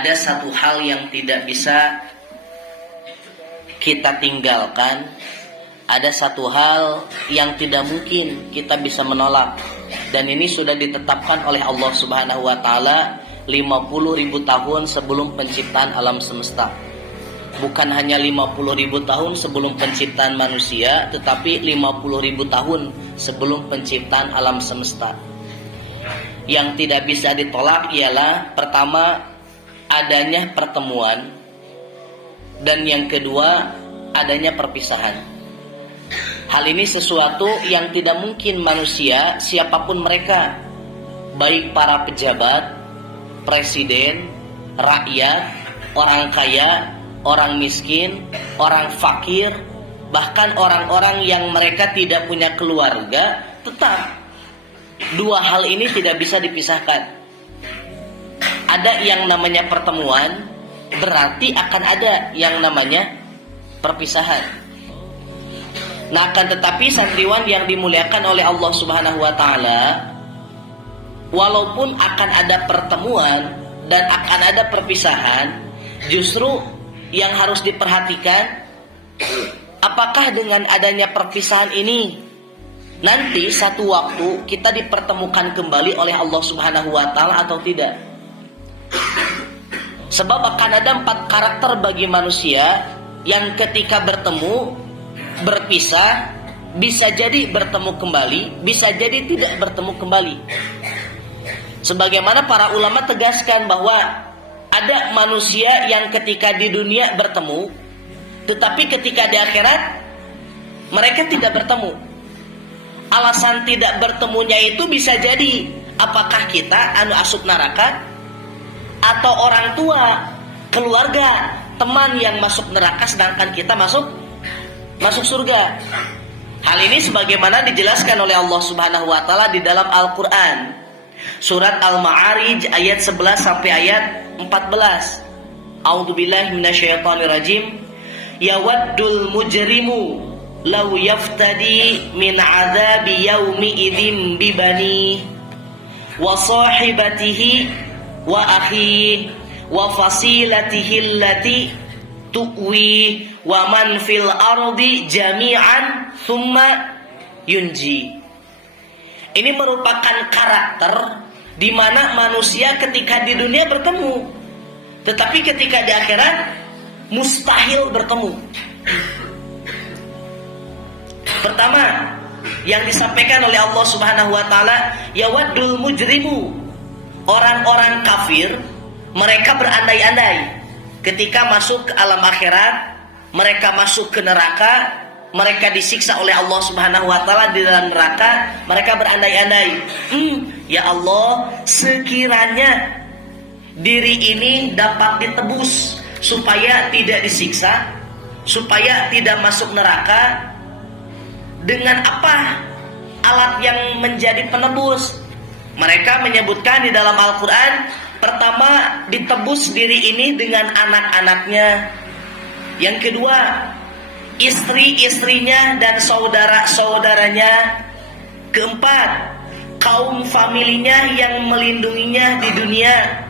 ada satu hal yang tidak bisa kita tinggalkan, ada satu hal yang tidak mungkin kita bisa menolak, dan ini sudah ditetapkan oleh Allah Subhanahu wa taala 50.000 tahun sebelum penciptaan alam semesta. Bukan hanya 50.000 tahun sebelum penciptaan manusia, tetapi 50.000 tahun sebelum penciptaan alam semesta. Yang tidak bisa ditolak ialah pertama, adanya pertemuan, dan yang kedua, adanya perpisahan. Hal ini sesuatu yang tidak mungkin manusia, siapapun mereka, baik para pejabat, presiden, rakyat, orang kaya, orang miskin, orang fakir, bahkan orang-orang yang mereka tidak punya keluarga, tetap dua hal ini tidak bisa dipisahkan. Ada yang namanya pertemuan, berarti akan ada yang namanya perpisahan. Nah, akan tetapi santriwan yang dimuliakan oleh Allah Subhanahu wa taala, walaupun akan ada pertemuan dan akan ada perpisahan, justru yang harus diperhatikan, apakah dengan adanya perpisahan ini nanti satu waktu kita dipertemukan kembali oleh Allah Subhanahu wa taala atau tidak? Sebab akan ada 4 karakter bagi manusia yang ketika bertemu, berpisah, bisa jadi bertemu kembali, bisa jadi tidak bertemu kembali. Sebagaimana para ulama tegaskan bahwa ada manusia yang ketika di dunia bertemu, tetapi ketika di akhirat mereka tidak bertemu. Alasan tidak bertemunya itu bisa jadi apakah kita asup neraka, atau orang tua, keluarga, teman yang masuk neraka sedangkan kita masuk surga. Hal ini sebagaimana dijelaskan oleh Allah Subhanahu wa taala di dalam Al-Qur'an. Surat Al-Ma'arij ayat 11 sampai ayat 14. A'udzubillahi minasyaitonirrajim. Yawaddul mujrimu law yaftadi min 'adzabi yaumi idzin bibani wa sahibatihi wa akhi wa fasilatihi allati tu'wi wa man fil ardi jami'an thumma yunji. Ini merupakan karakter di mana manusia ketika di dunia bertemu, tetapi ketika di akhirat mustahil bertemu. Pertama, yang disampaikan oleh Allah Subhanahu wa taala, yawaddul mujrimu, orang-orang kafir, mereka berandai-andai ketika masuk ke alam akhirat, mereka masuk ke neraka, mereka disiksa oleh Allah Subhanahu wa taala di dalam neraka, mereka berandai-andai, ya Allah, sekiranya diri ini dapat ditebus supaya tidak disiksa, supaya tidak masuk neraka, dengan apa alat yang menjadi penebus? Mereka menyebutkan di dalam Al-Quran, pertama, ditebus diri ini dengan anak-anaknya. Yang kedua, istri-istrinya dan saudara-saudaranya. Keempat, kaum familinya yang melindunginya di dunia.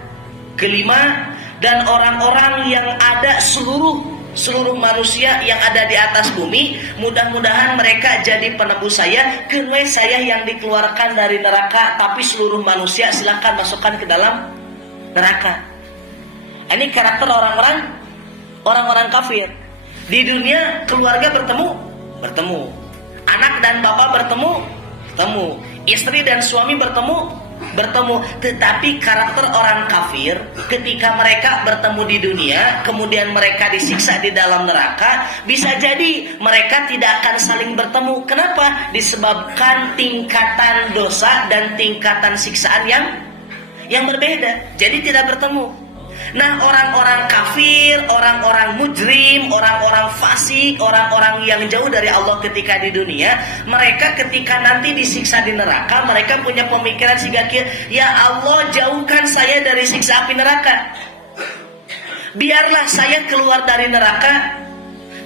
Kelima, dan orang-orang yang ada seluruh manusia yang ada di atas bumi, mudah-mudahan mereka jadi penebus saya, kenwe saya yang dikeluarkan dari neraka, tapi seluruh manusia silakan masukkan ke dalam neraka. Ini karakter orang-orang kafir. Di dunia keluarga bertemu, anak dan bapak bertemu, istri dan suami bertemu. Tetapi karakter orang kafir ketika mereka bertemu di dunia, kemudian mereka disiksa di dalam neraka, bisa jadi mereka tidak akan saling bertemu. Kenapa? Disebabkan tingkatan dosa dan tingkatan siksaan yang berbeda, jadi tidak bertemu. Nah, orang-orang kafir, orang-orang mujrim, orang-orang fasik, orang-orang yang jauh dari Allah ketika di dunia, mereka ketika nanti disiksa di neraka, mereka punya pemikiran sigakir, ya Allah, jauhkan saya dari siksa api neraka. Biarlah saya keluar dari neraka,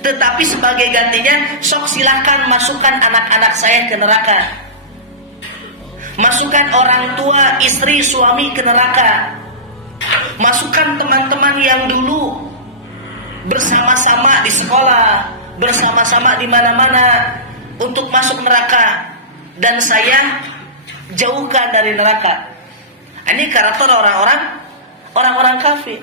tetapi sebagai gantinya, sok silahkan masukkan anak-anak saya ke neraka. Masukkan orang tua, istri, suami ke neraka. Masukkan teman-teman yang dulu bersama-sama di sekolah, bersama-sama di mana-mana untuk masuk neraka, dan saya jauhkan dari neraka. Ini karakter orang-orang kafir.